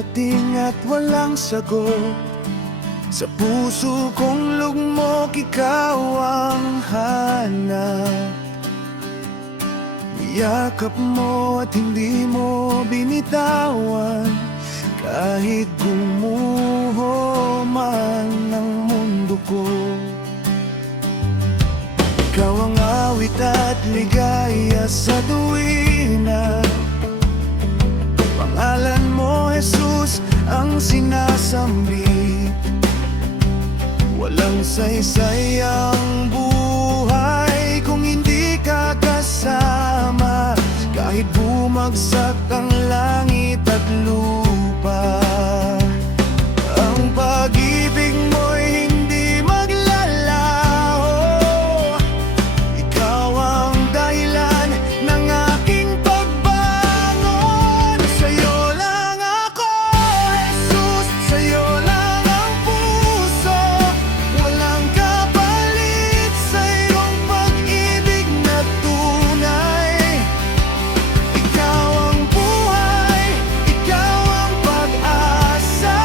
dumating at walang sagot. Sa puso kong lugmok, ikaw ang hanap. Niyakap mo at hindi mo binitawan, kahit gumuho man ang mundo ko. Ikaw ang awit at ligaya sa tuwina. Pangalan mo, Jesus, ang sinasambit. Walang saysay ang buhay kung hindi ka kasama. Kahit bumagsak ang langit at lupa, ang pag-ibig mo'y hindi maglalaho. Ikaw ang dahilan ng aking pagbangon. Sa'yo lang ako, Jesus, sa'yo lang ang puso. Walang kapalit sa iyong pag-ibig na tunay. Ikaw ang buhay, ikaw ang pag-asa.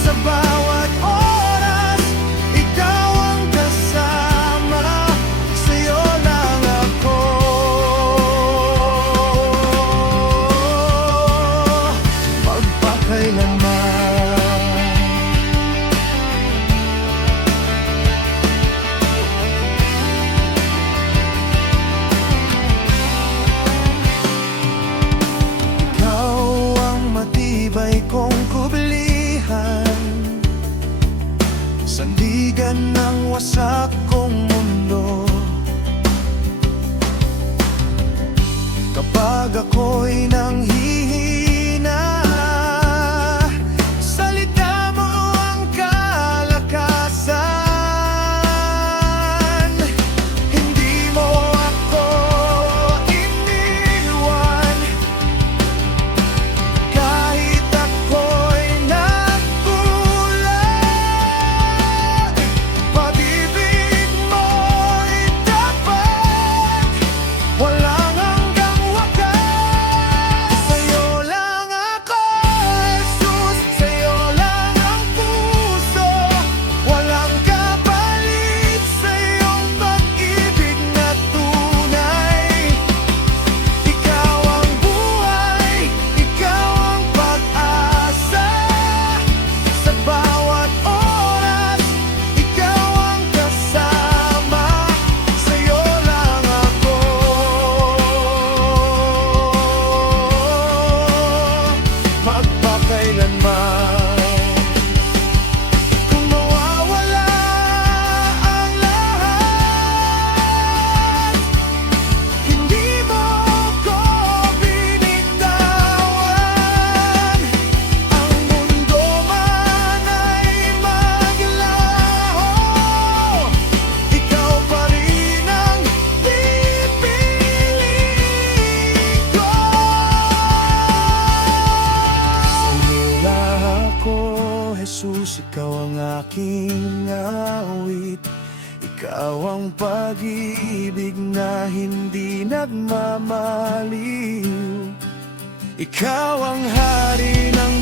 Sa bawat oras, ikaw ang kasama. Sa'yo lang ako magpakailanman. Ikaw ang matibay kong kublihan, sandigan ng wasak kong mundo. Kapag ako'y nanghihina, salita mo ang kalakasan. Hindi mo ako iniwan, kahit ako'y nagkulang. Pag-ibig mo'y tapat, walang hanggang wakas. Sa'yo lang ako, Jesus, sa'yo lang ang puso. Walang kapalit sa iyong pag-ibig na tunay. Ikaw ang buhay, ikaw ang pag-asa. Sa bawat oras, ikaw ang kasama. Sa'yo lang ako magpakailanman. Kung mawawala ang lahat, hindi mo ko binitawan. Ang mundo man ay maglaho, ikaw pa rin ang pipiliin ko. Sa'yo lang ako, Jesus, ikaw ang aking awit. Ikaw ang pag-ibig na hindi nagmamaliw. Ikaw ang hari ng